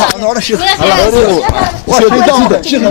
أنا شيخ شيخ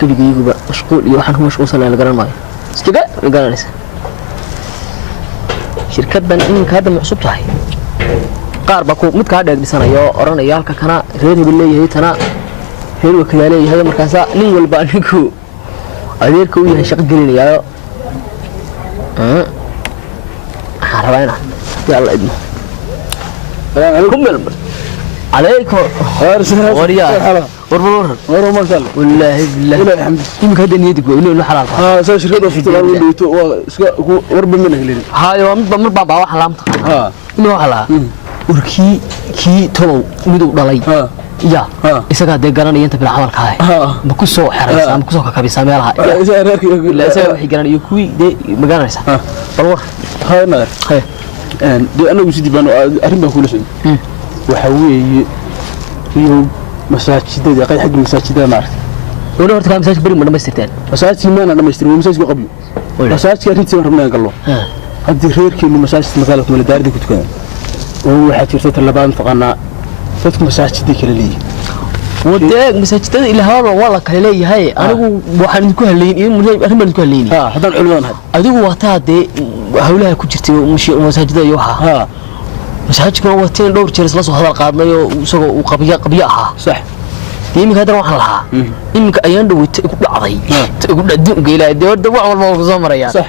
كل مشغول يوحنا هو مشغول صلى الله عليه وسلم استباء قال لسه شركات بن إنك هذا محسوب صحيح قاربكو متك هذا بسنة يا أرانا يالك كنا غير بالله هي تنا هل وكذلك هذا مركزا نين والبانيكو أديركو يهشق جرين يا حروانا يا الله ابنه كمل عليكم وريا ورمر مثلا والله بالله الحمد لله هذا نيتك ولا له حلال ها سو شركه في تلال وليتو ورب منك لين هاي مر بابا wax laamta ha inoo xalaa urki ki tolo midu dhalay ya isaga de garanay inta bil hadalka hay ma ku soo xiraysa ma ku soo kakabisa meelaha la isaga wixii garanay kuwi de magaranaysa bal war hay nagar hay de anagu sidii baan arrin baan kula soo waxa weeye iyo masaajidada qay xaq masaajidada ma aragtay wala horta ka masaajid bari ma dhameystirteen masaajid ma ana dhameystireen masaajidka qabyo masaajidka rintii rabnaa gallo hadii reerkeenu masaajid magaalada wala daarida ku tukadaan oo waxa jirta talabaan taqana dadku masaajidada kala leeyahay wadaag masaajidada ilaahay wala kala leeyahay anigu waxaan ku haleeyay in arrin baan ku haleeyay hadan culumada adigu wataa de hawlaha ku jirtay masaajidada iyo waxa مساجك هو تين دور جلس لصو هذا القاضي وسقوا قبيعها صح يمكن هذا واحد لها يمكن أيام دو يقول الدين قيله الدور ده واحد ما هو زمر يعني صح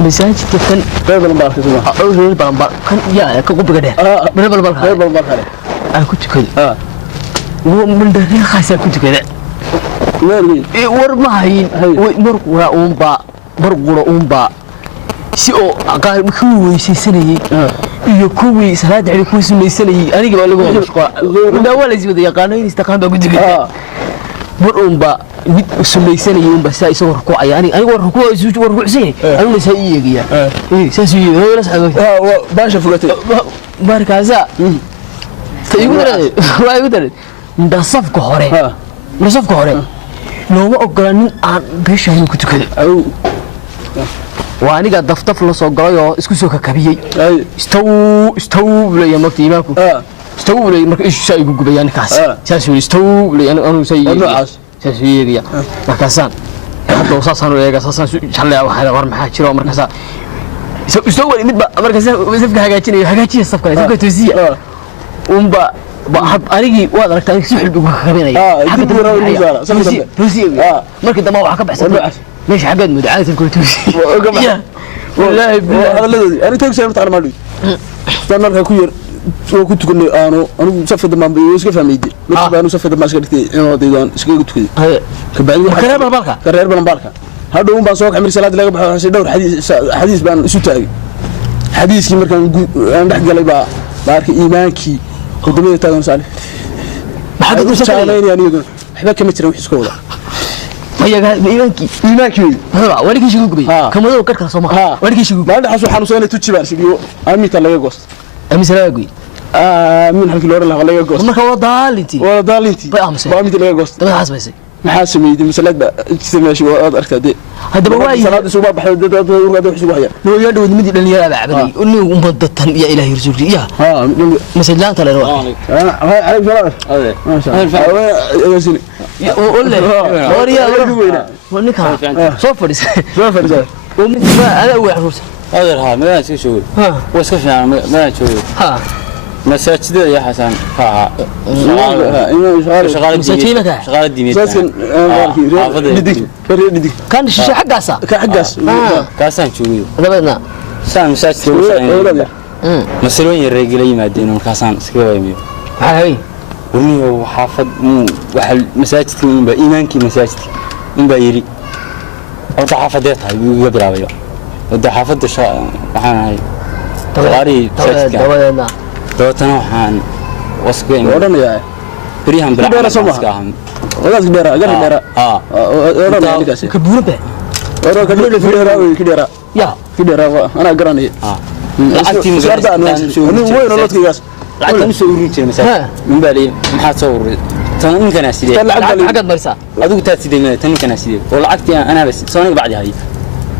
مساجك كان غير بالمبارك أو غير بالمبارك كان يا كقول بقدر غير بالمبارك غير بالمبارك أنا كنت كذا ومن دري خاصة كنت كذا ورماهين ومرق وأمبا سيو قال مكوي سيسني iyo kuwii salaad xili ku sumaysanay aniga baa lagu mashquul wala iswada yaqaanay istaqaan baa gudiga burumba mid sumaysanay umba saa isoo ku ayani aniga rukuuc isu rukuucsan aniga saa iyagiya saasi iyo la saxay baasha fulatay markaza igu daray ndasafka hore looma ogolaanin aan beeshahay ku tukado وأنا قاعد دفتر في الصقراء إسكو كبيي استو ولا يمرك إيمانكو استو ولا يمرك إيش شيء يقول بيان كاس شاسوي استو ولا أنا شيء شاسوي ريا مركزان حتى وصلنا ولا قصصنا شلنا واحد ورم حاجة مركزان استو ولا نبى مركزان وزفك حاجاتي الصفقة زفك توزيع ومبا أنا واضح أنك تاني سحب بخبيني توزيع مركز دماغ وحكب حسب ليش حقد مدعاة الكل توزيع والله أنا توزيع متعلم مالي استنى لك كوير وكنت كنا أنا مسافر دمام بيوسك فهميدي مثل أنا مسافر دمام سكرتي أنا تيجان سكرت كذي كبعدين كرير بالمباركة هذا هو بسوق عمر سلاد لقى بحث دور حديث بان شو تاعي حديث كي مركان أنا بحكي لك بارك إيمانكي قدمي تاعون صالح ما حد يقول سالين يعني يقول حبك كم تروح سكولا هي إيمانكي هلا وليك شو يقولي كم هذا وكرك صومها وليك شو ما عنده حسوا حنوسين تجي بارسيو أمي تلاقي قص أمي سلاقي من حكي لورا لا غلاقي قص ما هو ضالتي بأمي تلاقي قص تبغى حسب بس محاسمي دي مسلات تسمع شو أركض دي هذا بواي هذا شو بحث هذا حسوا وياه لو يدو مدي اللي يلعب عبدي إنه مبدت يا إلهي رسولك يا مسجلات ترى هاي عليك جلال ما شاء الله يسني قول لي وريا ونكها صفر ومن أنا أول عروس هذا ها ما شو واسكف يعني ما شو ها مساجد يا حسن ها شغال مساجينك شغال ديميت كان شيء حقاسا كحقاس كاسان شويو دبنا سام مساجد مسلوين الرجالي ما دينهم كاسان سكويميو هاي وني وحافظ وحل مساجد من بإيمانك مساجد من بيري أو تحافظتها يبراويو وده حافظ الشا وحنا هاي طواري دبنا دوتنا وحن وسكوين ورنا يا بريهم بيرا سماه ولاس بيرا قال بيرا ورنا ديكاسي كبوره ورا كبير في كديرا يا كديرا أنا قراني لعبتي مساعدة أنا وين ولدك ياس لعبت مسوي ريتش مثلا من بالي محل صور تاني كان أسيدي حقد مرسا أدوك تأسيدي من تاني كان أسيدي ولعبتي أنا بس صانع بعد هاي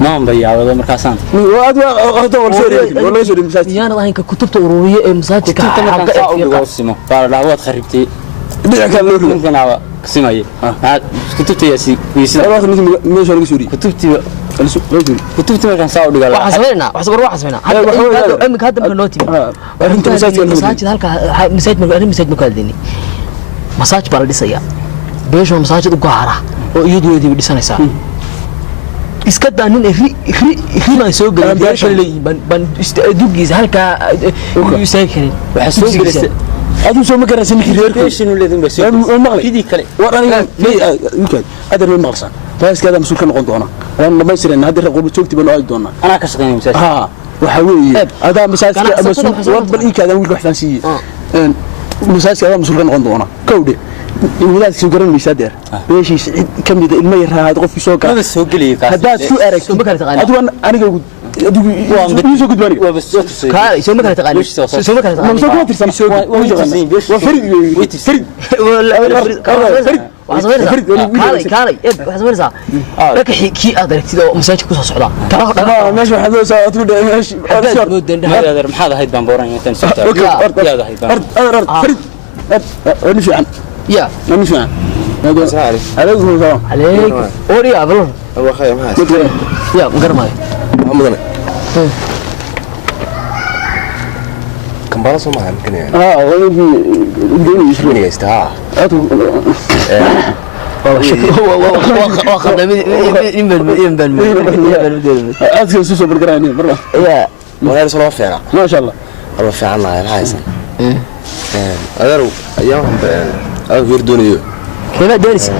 ما هم بيا ولا مركزان هذا هو سوري ولا سوري مساعد يانا وهين كتبت أوروبية مساعد حق بقاسمه قال له هو تخربتي دي كان له ممكن على قسمي كتبت يا سي ويسنا والله مش ولا سوري كتبت ما كان صعب قال وحسبنا هذا أمك هذا من نوتي أنت مساجد هالك مساجد مكالديني مساجد باراديسيا بيشون مساجد القاهرة ويدو يدي بديسانيسا iskada nin ma soo galay beeshalay ban dugiis halka uu saakay waxa soo galay adu soo ma garanaysan reerkiisinu leedin bas maqlidii kale waraniga adar ma maqsan taaskada masuul ka noqon doona waan ma maysirin hadda qurbo joogti baan aad doona ana ka shaqeynay masaajid ha waxa weeye adaa masaajidka masuul war bal iikaada wiilka waxaan siiyay masaajidka masuul ka noqon doona kowde wadaad soo garan maysaa deer beeshiis cid kamida ilmo yaraad qofkii soo garan soo galiyay kaas hadaad ku aragto ma kala taqaan adigu aniga waan soo gudbani waa bas soo tusay kaale soo ma kala taqaan soo ma kala taqaan ma soo ku tirsan waa farid كالي waxaad sameynaysaa marka kii aad aragtid oo masaajidka ku soo socda meesha waxaad loo soo tudhay meesha maxaad ahayd baan booran intaan soo taagay yaad ahayd farid أنا شو عن يا أنا شو عن عليكم السلام عليك أوري أبلون الله خير معك يا مقرماي محمد أنا كم برا سو معي يمكن يعني والله في الدنيا يشبهني يستها والله شكله هو خدم ينبل أذكر سوسو برجراني مرة يا ما غير صلاة فعلا ما شاء الله الله فعلا الحايسن أدرو أيامهم أغير دونيو كيف دارس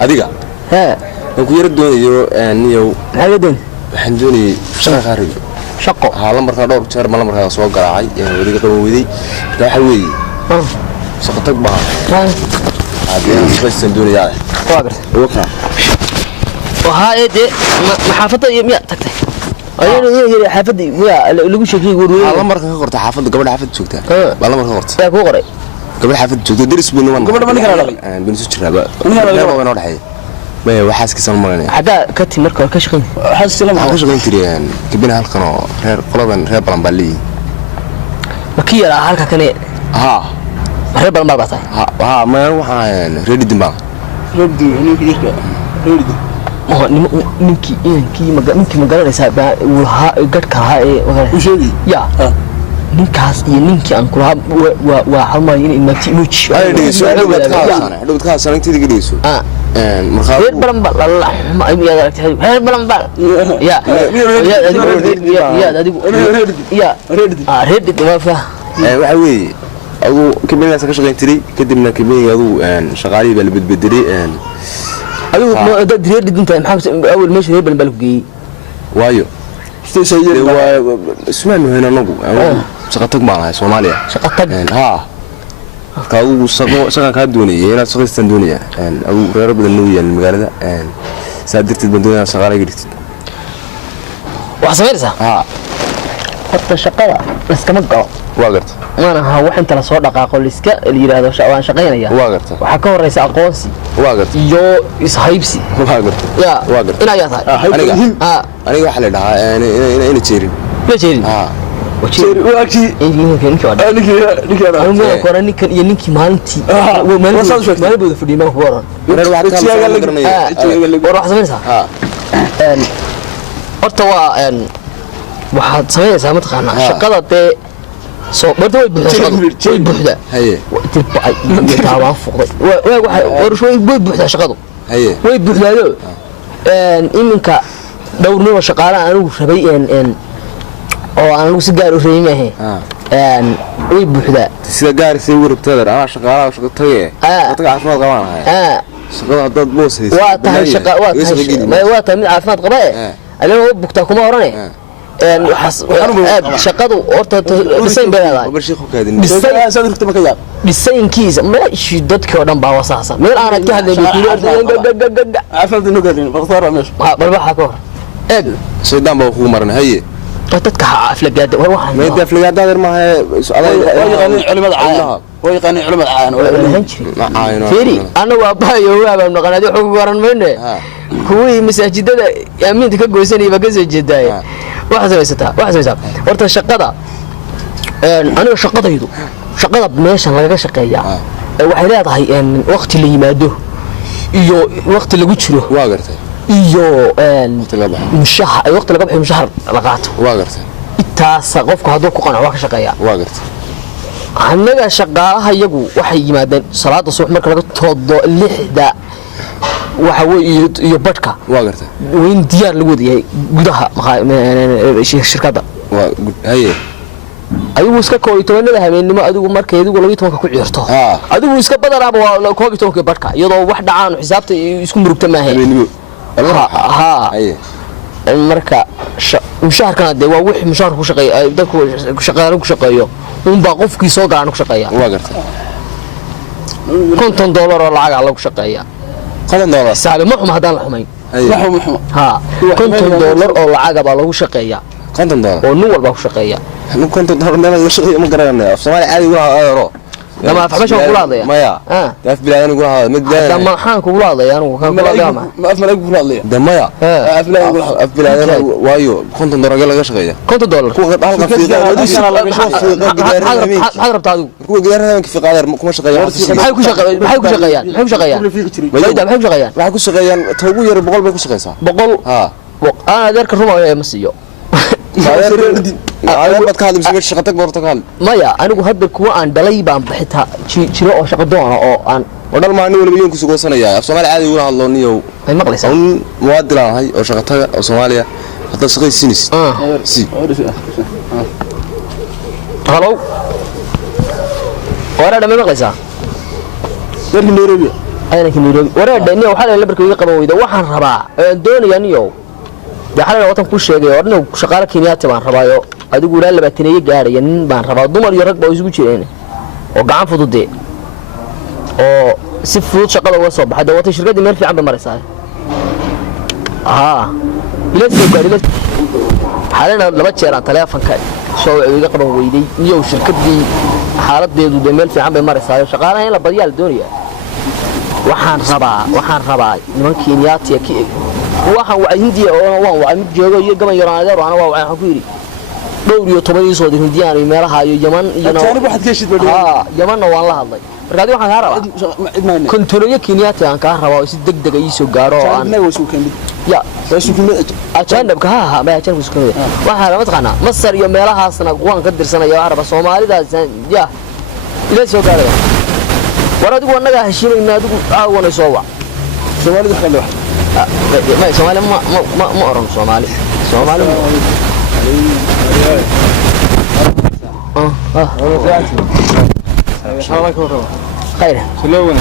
أديكا ها أغير دونيو نيو هذا دين حندوني شقة خارج شقة ها لما ركضوا بتشار ما لما ركضوا سوا قراعي يعني وديك قبوا ودي ده حلوي سقطك بها هذه بس دوني يعني واقر وقرا وهاي دي محافظة يميا تكتي أيه حافظي ويا لقوا شيء يقولوا لما مرة قرت حافظ قبل حافظ شوكته لما مرة قرت يا كوغري قبل حافظ شوكته درس بينهم قبل ما نقرأ لقي بنسوي شرابة لا ما نروح ما وحاس كسر مرة حدا كتي مركب كشخن حاسس لما كشخن تريان كبينا هالقناة غير قلبا غير بلنبالي مكية هالك كان ها غير بلنبالي ها ما يروح ريدي دماغ ردي هني في إيش ردي ninkii magaranaysaa gadhka lahaa ee ya ninkaas iyo ninkii aan kulahaa waa halmay in imaati imuuji reer balanbal yaad aragtay reer balanbal ya yaad adigu ya reerdid waafa waxa weeye aduu kabinaas ka shaqayn tiray kadibna kabiniga aduu shaqaalii baa la bedbedelay adigu dad reer dinta maxaa awal meesha reer balanbal ku geeyay waayo ismaan hena nagu shaqo tag baan ahay Soomaaliya shaqo tag ha kaadu shaqo ka doonayay inaad shaqaystaan doonaya aduu reer badan noo yaal magaalada saadirtid bandoonaya shaqaale gidid wax sameeysa ha horta shaqada iskama galo waa garta maana wax inta la soo dhaqaaqo liska yiraahdo waan shaqeynaya waa garta waxa ka horeysa aqoonsi waa garta iyo ishaybsi waa garta ya waa garta ina yahay aniga waxa la dhahaa ina jeerin ma jeerin ha وشير وأكيد إنك أنا كورا نك ينك مالتي ما يبغى في دماغ كورا وراح سمينها أرتوا واحد سمينها متخانة شقة ده soo barta way buuxda haye tibay taawaan fuqday way buuxda shaqadu haye way buuxdaado iminka dhowrnimo shaqaalaha anigu rabay oo aan si gaar u reeymahay way buuxda sida gaar si ugu rabtay ana shaqaalaha shaqo tagay dadka caafimaad qabaan shaqada dad boos haysta waa tahay shaqa waa tahay mid caafimaad qaba adoo bugta kuma orane shaqadu horta design bayada designkiisa meeshii dadkii oo dhan baa wasaxsan meel aan ka hadlaynin عفوا انه قال لي بختار ماشي balbaxa ka hor eeg shaydaan baa ku maran haye dadka aflagaada war waxaan ma inta aflagaada ma hay ويقاني علماء عaan ويقاني علماء عaan lahan jiray fiiri anagu abaayo waaba naqanaadi xog garan mayne kuwii masaajidada aaminta ka goosanayba ka soo jeedaay waxa samaysaa horta shaqada aniga shaqada meeshan laga shaqeeyaa waxay leedahay waqti la yimaado iyo waqti lagu jiro waa gartay iyo mushahar waqti laga bixiyo mushahar la qaato waa gartay intaas qofku hadduu ku qanaco waa ka shaqeeyaa waa gartay anaga shaqaalaha iyagu waxay yimaadeen salaada subax marka laga toodo 6da waxa weeye iyo badhka waa gartay weyn diyaar lagu wadayahay gudaha shirkadda waa haye adigu iska kooy tobanada habeenimo adigu markay adigu 12 ku ciirto adigu iska badaraaba waa koob 12 badhka iyadoo wax dhacaan xisaabta isku murugta ma ahayn habeenimo haye marka mushaharkana de waa wixii mushahar ku shaqeeyo dadku shaqaale ku shaqeeyo baa qofkii soo gacan ku shaqeeya waa gartay $50 oo lacag lagu shaqeeya $50 saabe ma xuma hadaan la xumayn ha $50 oo lacag baa lagu shaqeeya $50 oo nin walba ku shaqeeya $50 meel laga shaqeeyo ma garanayno Soomaali caadi uga euro lama afxashan kula hadlaya maya daaf bilaayaan uga hadlay mid bilaayaan ma xaan kula hadlaya anigu kan kula hadlaya ما افهم كula hadlaya damaya bilaayaan waayo $50 laga shaqeeya $50 kuwa halka maxaad rabtaa adigu kuwa gaaranaanka fi qaadar kuma shaqeeyaan maxay ku shaqeeyaan waxay ku shaqeeyaan toogu yar 100 bay ku shaqeysaa 100 ha ana adeerka rumayo ma siiyo adeer bad ka hadlayso shaqo tag barto kaal maya anigu hadda kuwa aan dhalay baan bixita jiro oo shaqo doona oo aan wadal maani waliba yoon ku soo goosanaya Soomaali caadi uga hadlo niyow ay maqlaysaa muwaadilanahay oo shaqo taga oo Soomaaliya hadda shaqaysiinis si halo waraada ma maqlaysaa dalka Nairobi ayna Nairobi waraada niyow waxa la barka iga qaban weyda waxaan rabaa doonaya niyow waxaan watan ku sheegay oo shaqaale Kenyaati baan rabaayo adigu ilaa 20 gaaraya nin baan rabaa dumar iyo rag baa isugu jireen oo gacan fududee oo si fudud shaqada uga soo baxay wata shirkadda meel fiican bay maraysaa ila soo gaaray xaalana laba jeer aan taleefanka soo iga qaban weyday iyo shirkaddii xaaladeedu meel fiican bay maraysaa shaqaalaha in la badiyaa la doonaya waxaan rabaa niman Kenyaati waxaan waa Hindiya oo waan mid joogo iyo gaban yaraan adeer ana waxaan ku yiri dhowr iyo 10 soo Hindiyaan iyo meelaha iyo Yaman iyo taariikh waxaad ka shid Yamanna waan la hadlay markaad waxaan rabaa kontuuriye Kenyaati aan ka rabaa si degdeg ah soo gaaro aan ya ajaanibka ma ajaanibka isku mid waxa la mataqana Masar iyo meelahaasna waan ka dirsanayo araba Soomaalidaas ya ila soo gaaro war adigu anaga heshiinayna adigu aawana soo wac Soomaalidu xal wax ما سوالي ما أرون سوالي خير هلو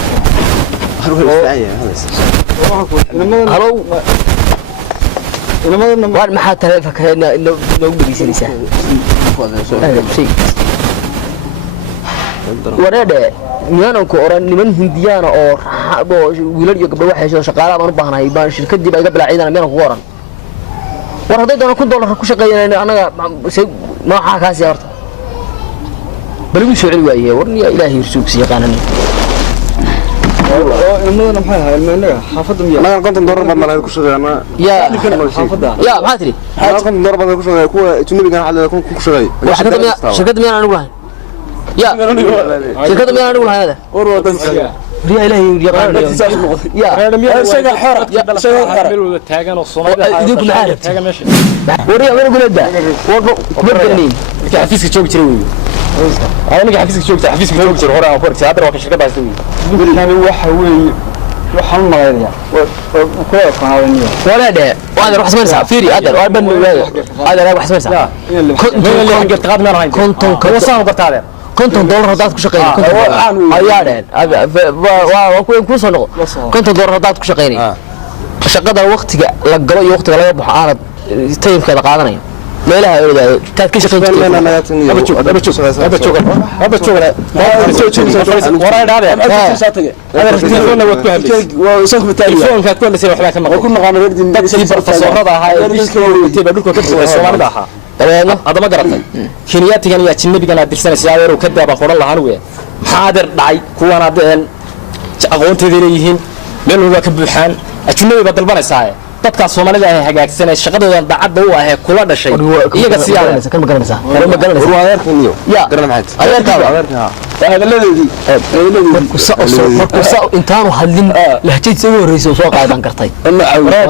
وأنا ما حد تعرفك إنه نقول سلسة ورده nimanku oran niman Hindiyana oo raxabo wiilal iyo gabdho waxay shaqaalaha baan u baahnahay baan shirkadii ay gabdha ciidan meel ku oran war haday doona $1 ku shaqeeyeen anaga ma waxa ka sii horta bal ugu soo celi waayay warniya ilaahay irsuug si yaqaanan oo ilmadana maxay ahaa ilmaanaga xaafadda miyaa naga $50 bad malahay ku shaqeeyana ya xaafadda ya maxaa tiri $50 bad ku shaqeey kuwa Tunisian xalada ku shaqeey shirkadda miyaan anigu lahayn يا شركة مياه نقول هذا ريا إلهي يقال يا شيء حرة شيء حرة تاجن الصومالي يديك معارف تاجن ماشي وريا وين يقول هذا كبر جنين xafiiska joog jiray aniga xafiiska joogta hore aan ku arkay hadda waa ka shaqada baastay bilkani waxa weeye waxaan maleeyaa ku qaadaniyo wala de waad wax samaysaa fiiri adeer waa ban adeer wax samaysaa konton qaad ma lahayn konton ka wasaan bartaade $50 hadaad ku shaqeynay ayaa dheen waa ku soo noqo $50 hadaad ku shaqeynay shaqada waqtiga la galo iyo waqtiga laga baxo aanad taymkeeda qaadanayo meelaha ay odaado taad ka shaqeynaysaa adama garatay kenyaatigan iyo ajnabigan aad dirsanaysa adeer ka daaba qoran lahaan weey maxaa adeer dhacay kuwan adeer aqoonteeda leeyihiin meel walba ka buuxaan ajnabi ba dalbanaysaa dadka Soomaalida ay hagaagsanay shaqadooda daacadda u ah kula dhashay iyaga siyaada kan ma garanaysaa ma garanaysaa waa adeerkan iyo ya garan maxay adeerka markuu intaanu hadlin lahjadiisa ugu horreysay soo qaadan kartay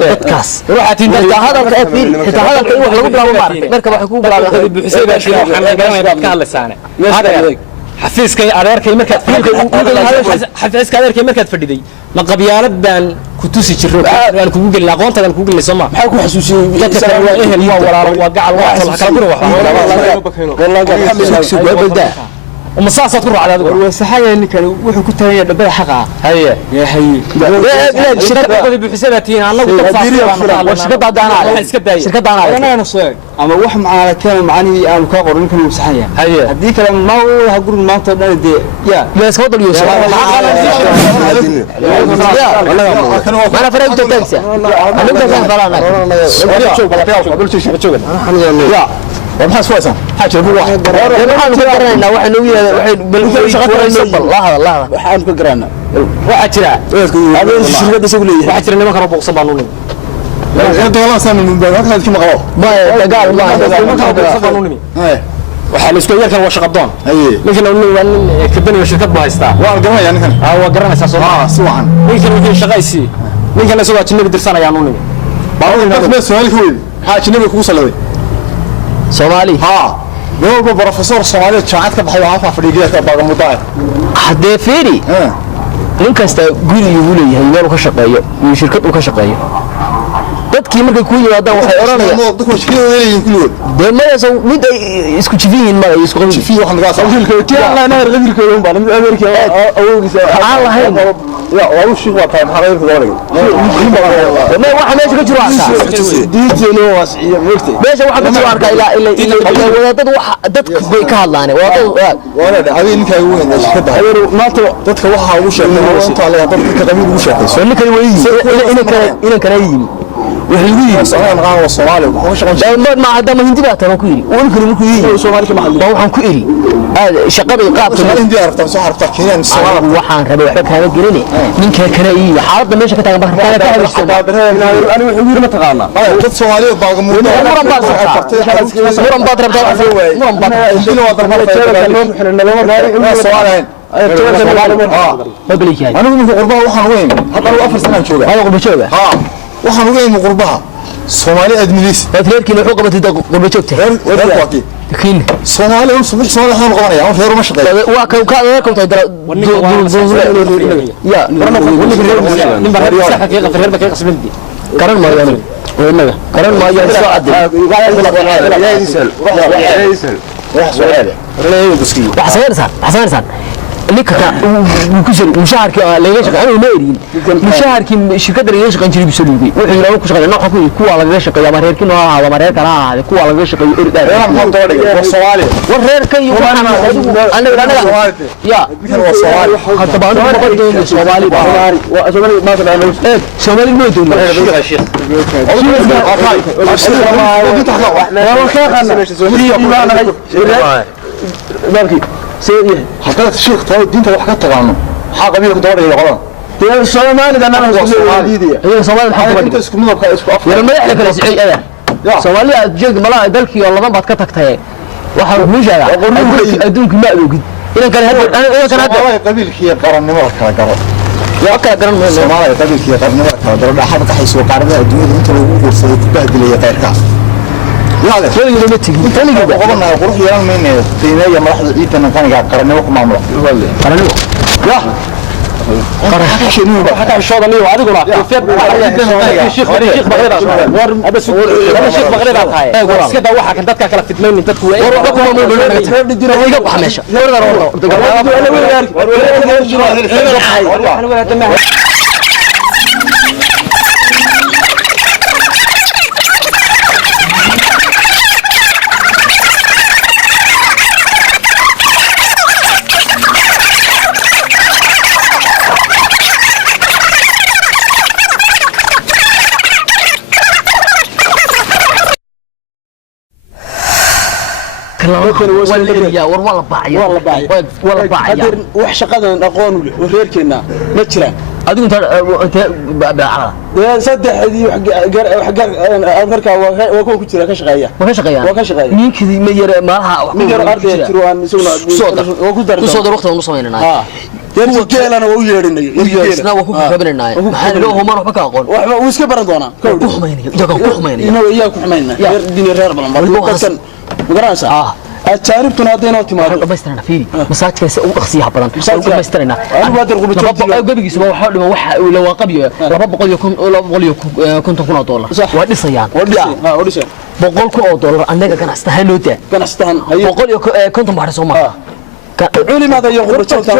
dadkaas waxaa tiin dadka hadalka fiir xitaa hadalka in wax lagu bilaabo maartay marka waxay ku bilaabay buuxisay baa shaqo waxaan la garanay dadka hadlaysaane xafiiska adeerkay markaad xafiiska adeerkay markaad fadhiday ma qabyaaladan ku tusi jiro aan kugu gelin aqoontadan kugu gelin Soomaa maxaa ku xasuusiyay dadka waa ehel waa walaalo waa gacal waa kala kala waxa وما صارت كل عدد وسحايا اللي كانوا وحنا كنت هي دبل حقها هي يا هي لا الشركه اللي بحساباتي انا والشركه دانا شركه انا نصير اما wax macaan keen macani aan ka qorin kan saxaya hadii kale ma ha gurin maanta dhalade ya بس هو اللي يوصل انا فرقت التاكسي انا كان فرانا يا وما سويسان حاجه ابو واحد waxaan ku garanayna waxaan ugu yeeday bal shaqada الله waxaan ku garanaa waxa jira adeer shirkada isagu leeyahay waxa jira niman kala boqsan baan u nimi doolan sanu min baa halka kima qabo ma dagaal ma waxa la isku yeelkan waa shaqo doon ninkan uu waa nin kabaniga shirkad baa haystaa waa garanaya ninkan waa garanaysaa Soomaa si wacan ninkan wuxuu shaqaysi ninkan isagoo ajnabi dirsanayaan u nimi baa su'aal ka weyn ha ajnabi kugu saladay Soomaali ha loo professor Soomaali jaacad ka baxay waxa fadhiga ka baaga mudaa hadee fiiri nin kasta guriga uu leeyahay meel uu ka shaqeeyo iyo shirkad uu ka shaqeeyo dadkii markay ku yimaadaan waxay oranayaan dadku shaqada leeyihiin kulligood deemayso mid ay isku jifiin ma ay isku jifiin wax laga soo hilka Allah na radilka oo baan mid adeerka awowgiisa aan lahayn ya waa shii waa tahay xareerka doonay ma waxa meesha ka jiro diinteena wasiiyo meegtay meesha waxa ka jiro arka ilaa wadaadadu waxa dadku bay ka hadlaan waa dhacday ninka ugu weyn shirkada adeer maanta dadka waxa ugu sheegay inta la dadka ka qabiil ugu sheegay ninkan way ina kala yihiin وحيوي صار الغاوة الصومالي وشغل ما هذا ما هندي بقى كل ونكل ممكن يجي الصومالي كما حد وحن كيري هذا شقبي قاب هندي عرفت صح عرفت كيان الصومالي وحن ربي وحبك هذا جريني من كناي حاضر ماشي كتاع بحر انا وحيوي ما تقانا dad Soomaali baaga muuqdo muran baad rabtaa muran baad inuu wada مبليك أنا من قربها وحنا وين حتى لو 4 سنين جوجا هذا قرب جوجا ها وحنا وين من قربها Soomaali admilis dadkii wuxuu qabatay qurbo joogta waaki kiin Soomaali oo Soomaali waxaan qabanaya aan feero ma shaqeeyo waa ka qabtay ya nin baa saxa ka qafreer ba ka qasbindi karan ma yaano weenaga karan ma yaano soo عدل لك وكسر مشاهرك ليش أنا ما أدري مشاهرك شركة ليش قنجر بيسلوبي وحنا لو كشغل نوع حكومي كوا على ليش قيا مرير كنا هذا مرير كنا هذا كوا على ليش قيا أنا ما أقدر والصوالي والرير كي أنا يا والصوالي حتى بعد ما بدي الصومالي ما تبغى الصومالي ما يدون يا شيخ سيدي حقيقة الشيخ طيب دينته وحكت تغانو حق قبيلك دوري يقولون يا الصومالي ده انا هي صومالي الحق انت اسكو مدبك اسكو افضل يا ما يحلف الاسعي انا صومالي جيد ملا دلكي والله ما بعد كتغتay waxa uu jira adduunka ma adoogid ina kale hada ina kale hada qabiilkii qarannimada kala garo yaa ka garan ma Soomaaliya qabiilkii qarannimada kala garo dhaxal ka xisoo qaranada adduunka inta lagu guursaday ku bahdilay qeyrka هذا weligeed ma tegin weligeed قبلنا قروح يوم من تينية ملاحظة إيتنا كان قاعد قرني وكم عمره qaranigo يا حتى الشوط اللي وعدك ولا كيف الشيخ بغير هذا الشيخ بغير هاي كذا واحد كان دتك كلا فتمين من دتك وين iga bax meesha والله باعي والله باعي wax shaqadan aqoon u leh oo reerkeena ma jiraan adigu inta baacada saddexdii wax markaa waa ku jira ka shaqeeya ma ka shaqeeyaan ninkii ma yare maaha wax mid yar arday tiro aan isaguna oo ku darto soo dar waqti uu sameynaa yarti geelana waa u yeedhinay isna waa ku xubinayna maxaa loo homaan waxba ka aqoon waxba uu iska baran doonaa ku xumaynaya jaga ku xumaynaya inuu iyaa ku xumaynaa yar dinir reer balan dadkan magaranaysa ajaanibtuna hadayna timaado dhameystirana fiiri masaajkaas uu dhaqsiyaha badan dhameystirana anigu hadda qurbo joogtiga gabigiisa waxa dhiman waxa uu la waaqabiyo $250 waa dhisayaan waa dhisay $100 anaga ganacsataan loo daa ganacsataan $150 baa soo maaha culimada iyo qurbo joogta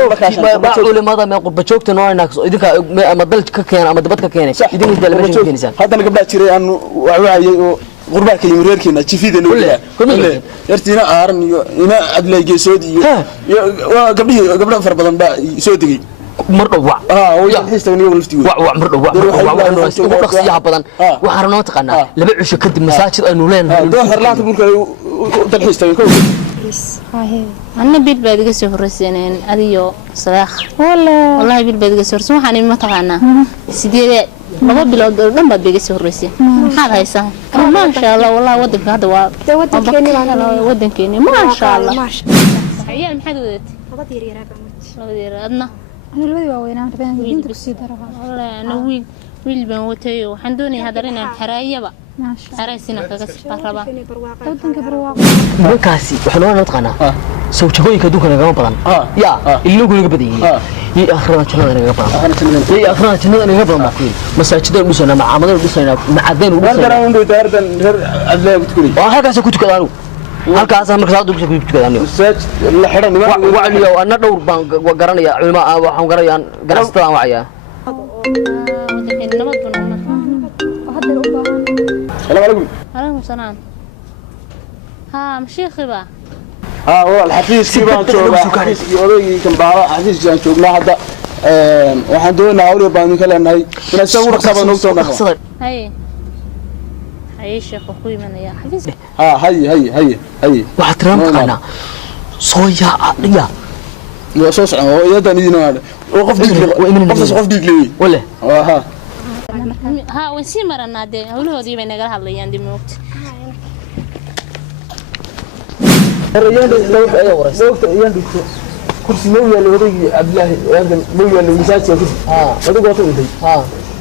culimada ma qurbo joogta nooyna idinka ama dal ka keen ama dibad ka keenay idinka dalbasho keenaysan hadana gabdha jiray aan waayay oo qurbaanka iyo reerkeena jifideena wala yartiina aaran iyo ina adlay geesood iyo gabdhaha far badan baa soo digay mar dhawac way xiistaan iyo laftigu wac mar dhawac ugu dhaqsiyaha badan waxaan noo taqaanaa laba cisho kadib masaajid aynu leenahay doo harlaanta bulka dal xiistaan ko أنا بيت بعد جسر فرسين أديو صلاح والله بيت بعد جسر سو حني ما تقعنا سيدي بابا بلاد دم بعد جسر فرسين هذا هيسا ما شاء الله والله ودك هذا ودن كيني ما شاء الله عيال محدودة ودير يا رابع ودير أدنى أنا الولد وين بين بنت بسيطرة والله أنا ويل بنوتي وحندوني هذرنا حراية بقى حرايسنا كجسر ربا ودن كبرواق markaasi waxaan oo naqaanaa soo jagooyinka duunka naga badan ya ilaa guriga badan yi akhrada jannada naga badan yi akhrada jannada naga badan maakiin masaajidada dhusana macaamada dhusana macadeen dhusana uu daardan reer adlay ku tukay waa halkaas ku tukadaan halkaas markaas dugsiga ku tukadaan masaajid la xiran wacliyo ana dhowr baan garanaya culimo waxaan garayaan ganacsatada aan wacaya السلام عليكم عليكم السلام ها مشيخي بقى والله الحفيز كيبان جوجا حفيز يودي كان بالا حفيز جان جوجنا هذا waxaan doonayaa awliyo baan ka leenahay inaan soo warqaba noo soo dhaqo hay sheekh ku imanaya xafiis hay waxa tiran kana soo yaa dhiga iyo soo socon oo iyadan idin oo qof dhiig wala ها وين مرنا ده هولودي بين نقل هذليان دي موت الرجال لو أي ورث لو تيان كرسي مويا لودي عبد الله يرجع مويا للمساجد كرسي هذا قاطع ودي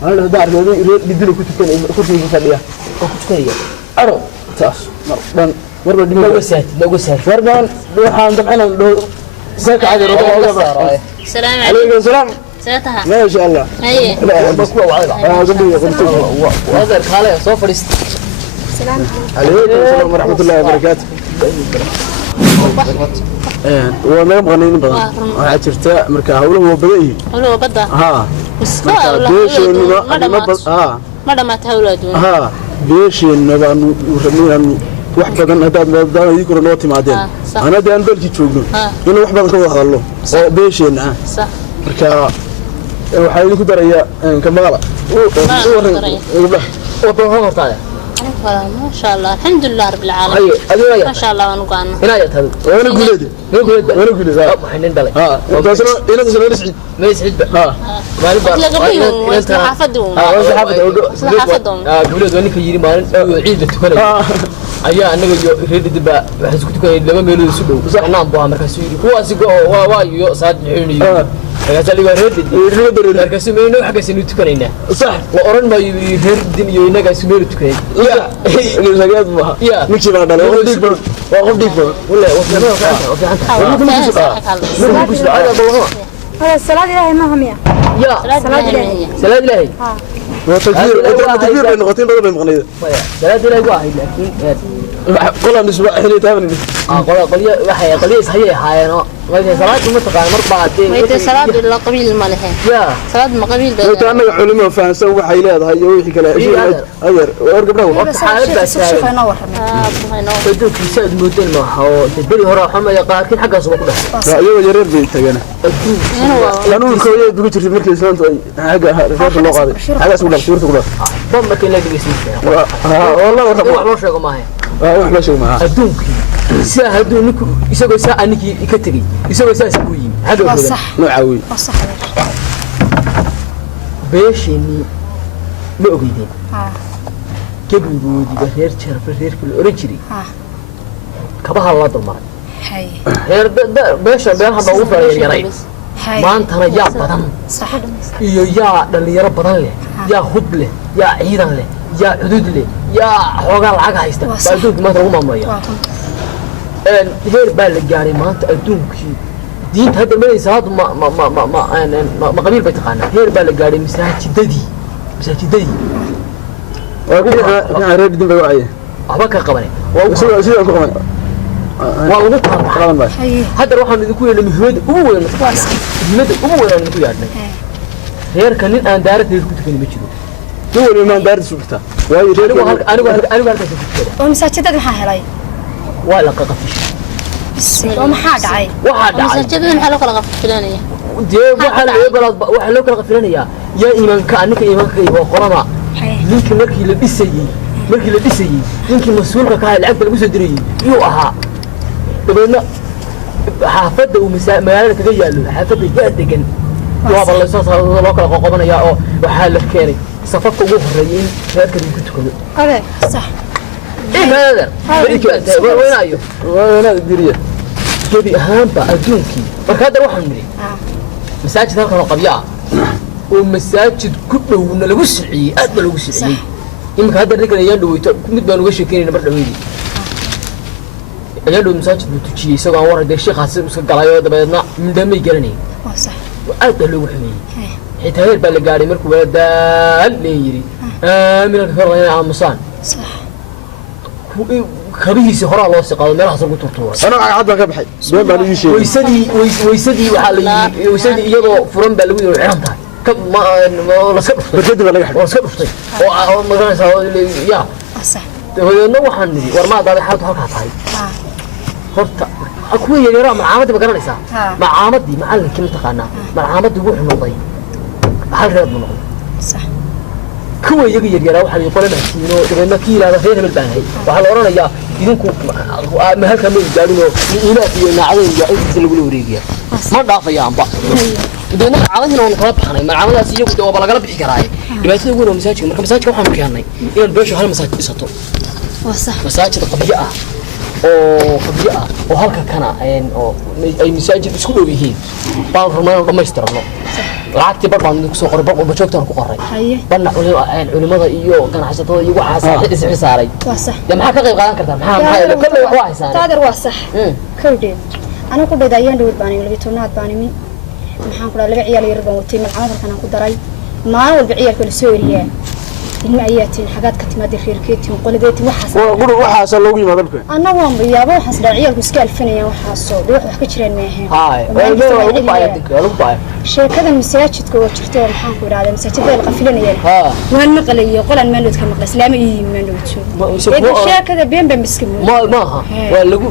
أنا دار لودي بدله كرسي يفديه كرسي أرو تاس مرة دي لو ساعت فرمان روحان طبعا لو ساك عادي السلام عليكم السلام ساتها ما شاء الله اي بس هو وعيد هذا خاله سو فريست السلام عليكم السلام ورحمه الله وبركاته وما يبغى بدن waxaa jirta marka hawluhu waa badan yihiin hawluhu badda ma dhamaat hawlaaduna beesheenna baanu rabnaan wax badan hadaad maadaama idin kor noo timaadeen ana daan dalki joogno in wax badan ka wada hadalno oo beesheenna sax marka waxaa idinku daraya kamaala ما شاء الله الحمد لله رب العالمين ما شاء الله ونقعنا هنا يا تهدو وانا قولي وانا قولي حنين دلي بس انا انا سعيد ما يسعد تلاقيهم حافظهم حافظهم قولي وانك يجي مالين عيد تكون ayaa anaga iyo reer dibba waxa isku tukanay laba meelood isu dhow anaan baa markaas yiri kuwaasi waa iyo saad xiriyo markaas aliga reer dibba markaas meeyno xagga sinu tukanayna sax wa oran ma reer din iyo inaga isu meel tukanay ya inuu sagaad ma ya mixi baa dhalay waa qof dhig wallahi هذا الصلاة إلهي ما هم يا صلاة إلهي صلاة إلهي تكبير بين نقطتين بدل من مغنية صلاة إلهي واحد لكن قولها نسبة حلية تامن قولها waxay qaliis hayay haayano way salaad ma taqaan mar baad way salaad la qabiil ma lahayn ya salaad ma qabiil way taanaga culimo fahansan waxay leedahay iyo wixii kale adeer war gabdhaha wax xaalad baa شيخنا ورنا dadku saad moodeen ma oo bari hore xuma ya qaarkin xaggaas ugu dhaxay ayaga yareer bay tagana lanuurkooda dugu jirtay markii islaantu ay xagga reerka loo qaaday xaggaas ugu dhaxay suurta ugu dhaxay bam markii la dhigaysiin والله wax loo sheego maahay wax loo sheego maaha adduunkii saa haduu ninku isagoo saa aniki ka tagay isagoo saa isku yimi hadoo صح nooca weey صح beeshini ma ogeydeen gabigoodii reer jarfa reerka la oran jiray kabaha la dulmaray هاي reer beesha beelaha baa ugu faa'iideeyay هاي maantana yaa badan صح iyo yaa dhalinyaro badan leh yaa hub leh yaa ciidan leh yaa cudud leh yaa xoogaa lacag haysta baa adduunka maanta lagu maamulaya heer baa la gaaray maanta adduunkii diinta hadda maraysa ma qabiil bay taqaanaa heer baa la gaaray masaajidadii waa reer din bay wacay waxba ka qabane sidoo ku qaban waa ugu qaban baa هاي hadda waxaan idinku yeelnay muhiimada ugu weyn aan idinku yeelnay reerka nin aan daarad reer ku tukan ma jiro nin walba maan daarad sugta waayo anigu halkaas ku tukada ومساجدك maxaa helay waa la qaqafish maxaa dhacay waxaa dhacay masaajidada maxaa loo kala qafilanaya dee waxaa loo kala qafilanayaa yaa iimaanka ninka iimaanka waa qolama ninkii markii la dhisayey ninkii mas-uulka ka ahaa lacagta lagu soo dirayey yuu ahaa dabeedna xaafadda uu magaalada kaga yaallo xaafadda yaa degan waaba loo kala qoqobanayaa oo waxaa la keenay safafka ugu horreeyay in reerka lagu tukado adeeg صح هذا وينايو ويناد ديريه جبي أهانبا أدونكي وكذا روح عمري مساجد هذا قبيعة ومساجد كله ونلو سعي أدنى لو سعي يمكن هذا الرجل يندو مد بنو وش كيني نبرد ويدي يندو مساجد بتوجي سواء ورا ده الشيخ حسب قلايا ده بيدنا من دم يجرني صح وأدنى لو حمي حتى بالجاري مركو بدال ليري من الفرق يا عم صان صح kabihiisi horaa loo siqaado meelahaas lagu turtuuro ana cad baan ka baxay been baan ii sheegay waysadii waxaa la yidhi waysadii iyadoo furan baa lagu yidhi xiran tahay laska dhuftay barkadii baa laga xidhay laska dhuftay oo magaranaysaa yaa صح dabadeedna waxaan nidhi war maa daaday xaaladu halkaa tahay horta kuwa yaryara malcaamadii ma garanaysaa malcaamadii macallinkii mataqaanaa malcaamadii wuxuu noqday hal reer buu noqday صح kuwa iyaga yaryaraa waxaa la qole mahsiino dabeedna kii ilaada reer hebel baan ahay waxaa la oranayaa idinku ma halkaa ma gaadhinoo ilaaf iyo naacada iyo intiisa lagula wareegaya ma dhaafayaanba dabeedna malcaamadiina waanu kala baxnay malcaamadaas iyagu de waaba lagala bixi karaaye dhibaatada ugu weyn waa masaajidka marka masaajidka waxaanu keennay inaan beeshu hal masaajid dhisato صح masaajid qabyo ah oo halka kana oo ay masaajid isku dhow yihiin baan rabnaa inaan dhammaystirano lacagtii bar baan ku soo qoray bar walba joogtaan ku qoray banna culimada iyo ganacsatada iyo waxaas isxi saaray صح de maxaa ka qayb qaadan kartaa maxaa kolley wax waa haysaan taadir waa sax kowdheed anigu ku dheed ayaan dhawr baan laba tobnaad baan imi maxaan ku dhahay laba ciyaal yar baan watay malcamad halkan aan ku daray maalin walba ciyaalka la soo eriyaa ilma ayaatiin xagaad ka timaad reerkeetiin qoladeetiin waxaas waxaas loogu yimaado dalka anna waan biyaabo waxaas dhac ciyaalku iska alfanayaan waxaas oo wax ka jireen ma ahayn lagu baayo sheekada masaajidka oo jirto maxaan ku idhahdaa masaajidada la qafilanayeen waan maqlayo qolan maandhood ka maqlay islaama iyo maandhood sheekada been been miska maaha waa lagu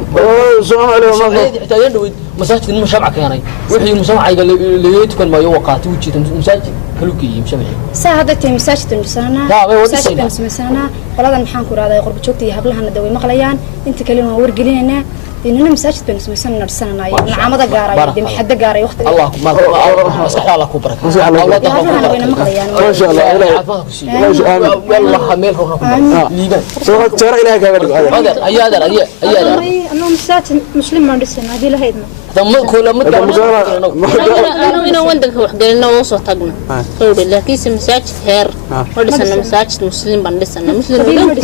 Soomaaliya masaajidka nima shabca keenay wixii musamacayga laga tukan maayo waqaati u jeedo masaajid kalu geeyay shabci saa hadda tay masaajidka nusana masaajidka nusana qoladan maxaan ku idhahdaa qurbo joogta iyo hablahana daway maqlayaan inta kale waan wargelinaynaa إننا مساجد بين سميسان نرسلنا ناي معامدة جارة دم حد جارة وقت الله ما مسح الله كبرك الله يعافينا وين مقليان ما شاء الله ما شاء الله والله حميل ليبان ترى إلى كبر هذا أيادر أنا مساجد مسلم ما نرسلنا هذه لهيدنا ثم كل مدة أنا وندك وحدنا وصوت تجنا قولي لكن مساجد هير ورسنا مساجد مسلم بندسنا مسلم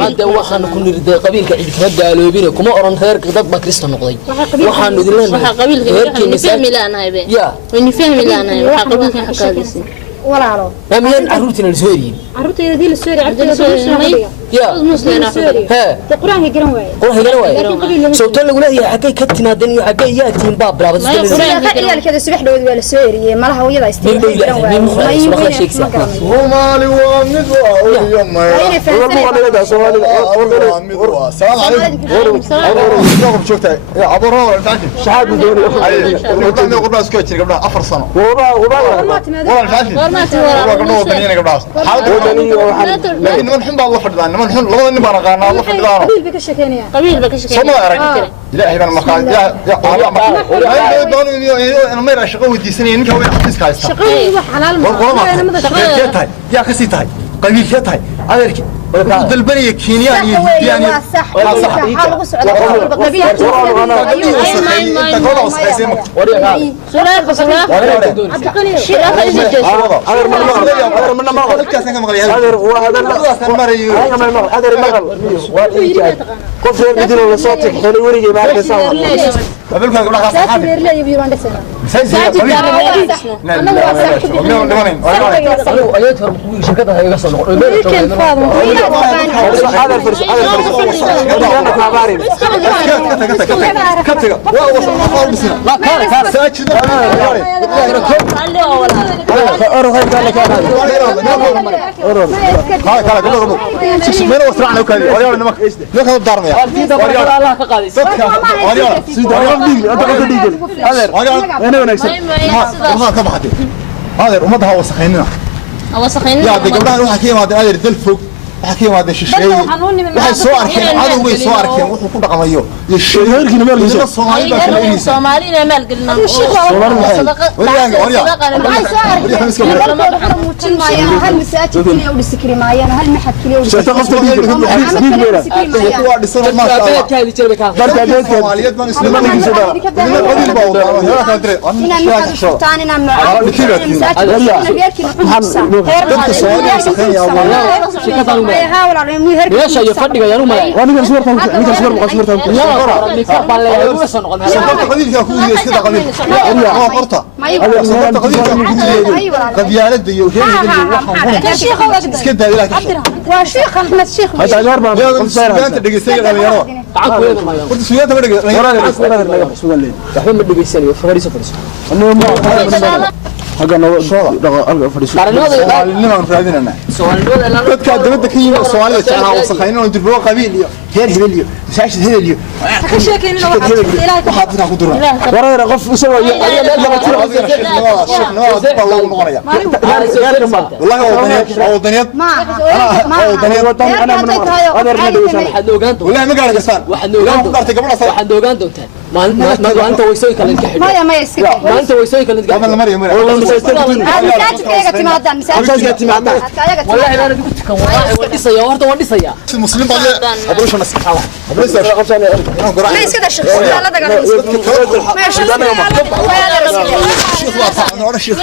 هذا وحنا كنا رد قبيل كعيد هذا قالوا بينا كم أورن هير كذب بكريستو نقضي وحنا ندلنا قبيل كذا فهم لا أنا يبي يا وإني فهم لا أنا قبيل كذا حكاليسي ولا عرو أمين عروتنا السوريين عروتي دي السوري عروتي يا مسلم ها القرآن يقرأ واي قرآن يقرأ صوت اللي يقول هي حكي كتنا دنيا حكي ياتين باب لا بس خلي كذا سبح دود ولا السوري ما لها ويدا يستوي Soomaali waa mid waa uliyam السلام عليكم شفتي عبروا شحال بدوني قدامي قبل اسكو جير قبل 4 سنه والله لكن من حن الله فدان من حن لو ان بارقانا الله فدان قبيل بكشكين لا هنا المقال يا دوني انا ما شقه وديسني انك وين حفيسك هايستا شقي حلال يا كسيتاي قبيل كيتاي ادرك البنيه كينيا يعني صح حال وسع قبيل هذا الفرش انا كباري كتك لا كان ساكت اروح قال لك هاي كلا كله مين وسرعنا وكذا ورينا نمك ايش ده نمك ضرنا ورينا الله كقادي ورينا سيدي انت قد ديجل هذا انا ونكسب ما كم حد هذا ومدها وسخيننا وسخين يا قبلها waxa ka yimaada adeer dalfog waxa ka yimaada shisheeye waxa soo arkeen cadawgay soo arkeen wuxuu ku dhaqamayo sheeyrkina meel iyo Soomaalina meel galina هل مساجد كلي أو دسكري معي أنا هل محد كلي أو شفت قصة waa dhisan ma sha Allah كادي جربك barka beedka Soomaaliyeed baan isla qadiil baa wada hada ka dire إن المحد شفتان إن هاول على مو هرب ليش يفدق يا روما وانا صورت انا صورت qadiilka ku yiri iska qadiil waa qorta ما يقول qabyaalada iyo waxaan iska daayay وشيخ أحمد شيخ هذا غير ما suugaanta dhageystay dhalinyaro horta suugaanta ma dhageystay waxba ma dhageysanayo fariiso حاجه نو فريش niman raadinana dadka dawladda ka yimid Soomaaliya jeclaa wasaqaynaa oo dirbo qabiil iyo heer hebel iyo masaajid hebel iyo waxaad ku duran ورا قف سوى والله ودنيات انا من والله ما قاعد قصان waxaad ogaan doontaa maanta waysooy kale ka xidho ما يسكت maanta waysooy kale ka قبل مريم مساجد كيغا تمادان مساجد تمادان والله انا ugu tukan waa horta waan dhisaya مسلم بالله ابوش مسك ابوش ما يسكت الشيخ لا دغ ما الشيخ واضح انا الشيخ